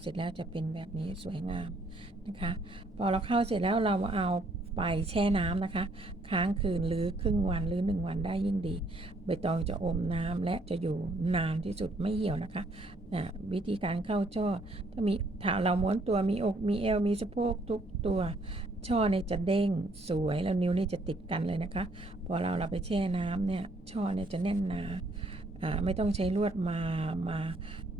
เสร็จแล้วจะเป็นแบบนี้สวยงามนะคะ พอเราเข้าเสร็จแล้วเราเอาไปแช่น้ำนะคะ ค้างคืนหรือครึ่งวันหรือหนึ่งวันได้ยิ่งดีใบตองจะอมน้ำและจะอยู่นานที่สุดไม่เหี่ยวนะคะนะวิธีการเข้าช่อถ้ามีถ้าเราม้วนตัวมีอกมีเอวมีสะโพกทุกตัวช่อเนี่ยจะเด้งสวยแล้วนิ้วนี่จะติดกันเลยนะคะ พอเราเราไปแช่น้ำเนี่ยช่อเนี่ยจะแน่นหนา ไม่ต้องใช้ลวดมามา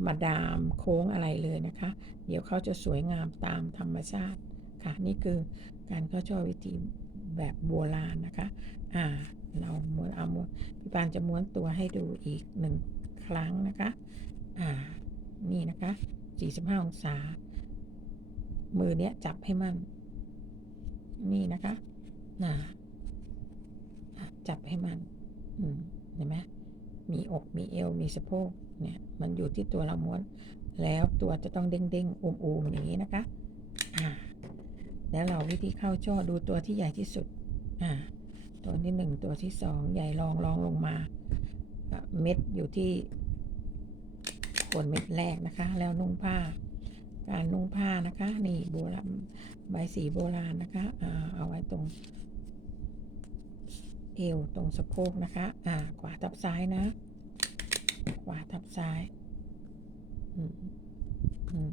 มาดามโค้งอะไรเลยนะคะ เดี๋ยวเขาจะสวยงามตามธรรมชาติค่ะ นี่คือการเข้าช่อวิธีแบบโบราณนะคะ อ่า เราม้วนเอาม้วนพี่ปานจะม้วนตัวให้ดูอีกหนึ่งครั้งนะคะ อ่า นี่นะคะ 45 องศา มือเนี้ยจับให้มั่น นี่นะคะ น่ะจับให้มันอืมเห็น มีอกมีเอวมีสะโพกเนี่ยมันอยู่ที่ตัวเราม้วน แล้วตัวจะต้องเด้งๆอูมๆอย่างนี้นะคะอ่าแล้วเราวิธีเข้าช่อดูตัวที่ใหญ่ที่สุดอ่าตัวที่หนึ่งตัวที่สองใหญ่รองรองลงมา เม็ดอยู่ที่โคนเม็ดแรกนะคะ แล้วนุ่งผ้า การนุ่งผ้านะคะ นี่โบราณใบสีโบราณนะคะอ่าเอาไว้ตรง เอวตรงสะโพกนะคะ อ่า ขวาทับซ้ายนะ ขวาทับซ้าย อืม อืม